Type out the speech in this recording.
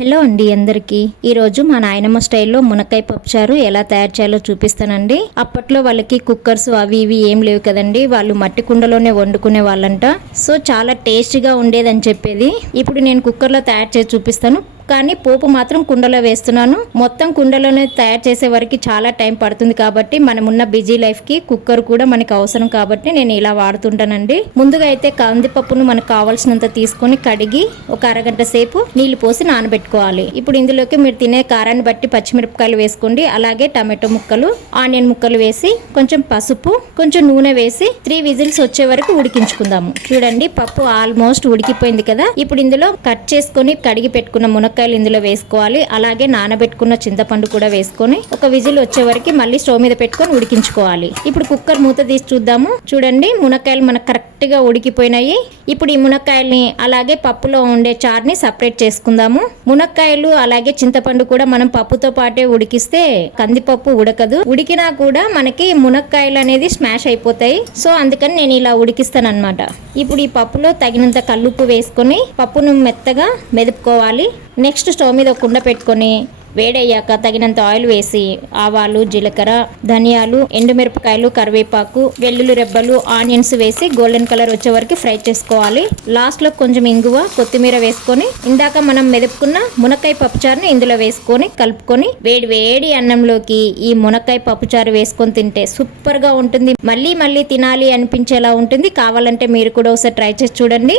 Hello అండి అందరికీ. ఈరోజు మా నాయనమ్మ స్టైల్లో మునక్కాయ పప్పుచారు ఎలా తయారు చేయాలో చూపిస్తానండి. అప్పట్లో వాళ్ళకి కుక్కర్స్ అవి ఇవి ఏం లేవు కదండి, వాళ్ళు మట్టి కుండలోనే వండుకునే వాళ్ళంట. సో చాలా టేస్టీగా ఉండేదని చెప్పేది. ఇప్పుడు నేను కుక్కర్లో తయారు చేసి చూపిస్తాను, కానీ పోపు మాత్రం కుండలో వేస్తున్నాను. మొత్తం కుండలోనే తయారు చేసే వరకు చాలా టైం పడుతుంది కాబట్టి మనమున్న బిజీ లైఫ్కి కుక్కర్ కూడా మనకు అవసరం కాబట్టి నేను ఇలా వాడుతుంటానండి. ముందుగా అయితే కందిపప్పును మనకు కావాల్సినంత తీసుకొని కడిగి ఒక అరగంట సేపు నీళ్లు పోసి నానబెట్టుకోవాలి. ఇప్పుడు ఇందులోకి మీరు తినే కారాన్ని బట్టి పచ్చిమిరపకాయలు వేసుకోండి, అలాగే టమాటో ముక్కలు, ఆనియన్ ముక్కలు వేసి కొంచెం పసుపు, కొంచెం నూనె వేసి 3 విజిల్స్ వచ్చే వరకు ఉడికించుకుందాము. చూడండి, పప్పు ఆల్మోస్ట్ ఉడికిపోయింది కదా. ఇప్పుడు ఇందులో కట్ చేసుకొని కడిగి పెట్టుకున్న మునక్కాయలు ఇందులో వేసుకోవాలి. అలాగే నానబెట్టుకున్న చింతపండు కూడా వేసుకొని ఒక విజిల్ వచ్చే వరకు మళ్ళీ స్టవ్ మీద పెట్టుకొని ఉడికించుకోవాలి. ఇప్పుడు కుక్కర్ మూత తీసి చూద్దాము. చూడండి, మునక్కాయలు మనకు కరెక్ట్ గా ఉడికిపోయినాయి. ఇప్పుడు ఈ మునక్కాయల్ని అలాగే పప్పులో ఉండే చారుని సపరేట్ చేసుకుందాము. మునక్కాయలు అలాగే చింతపండు కూడా మనం పప్పుతో పాటే ఉడికిస్తే కందిపప్పు ఉడకదు. ఉడికినా కూడా మనకి మునక్కాయలు అనేది స్మాష్ అయిపోతాయి. సో అందుకని నేను ఇలా ఉడికిస్తాను అనమాట. ఇప్పుడు ఈ పప్పులో తగినంత కల్లుప్పు వేసుకొని పప్పును మెత్తగా మెదుపుకోవాలి. నెక్స్ట్ స్టవ్ మీద ఒక కుండ పెట్టుకొని వేడయ్యాక తగినంత ఆయిల్ వేసి ఆవాలు, జీలకర్ర, ధనియాలు, ఎండుమిరపకాయలు, కరివేపాకు, వెల్లుల్లి రెబ్బలు, ఆనియన్స్ వేసి గోల్డెన్ కలర్ వచ్చే వరకు ఫ్రై చేసుకోవాలి. లాస్ట్ లో కొంచెం ఇంగువ, కొత్తిమీర వేసుకొని ఇందాక మనం మెదుపుకున్న మునక్కాయ పప్పుచారుని ఇందులో వేసుకొని కలుపుకొని వేడి వేడి అన్నంలోకి ఈ మునక్కాయ పప్పుచారు వేసుకొని తింటే సూపర్ గా ఉంటుంది. మళ్ళీ మళ్ళీ తినాలి అనిపించేలా ఉంటుంది. కావాలంటే మీరు కూడా ఒకసారి ట్రై చేసి చూడండి.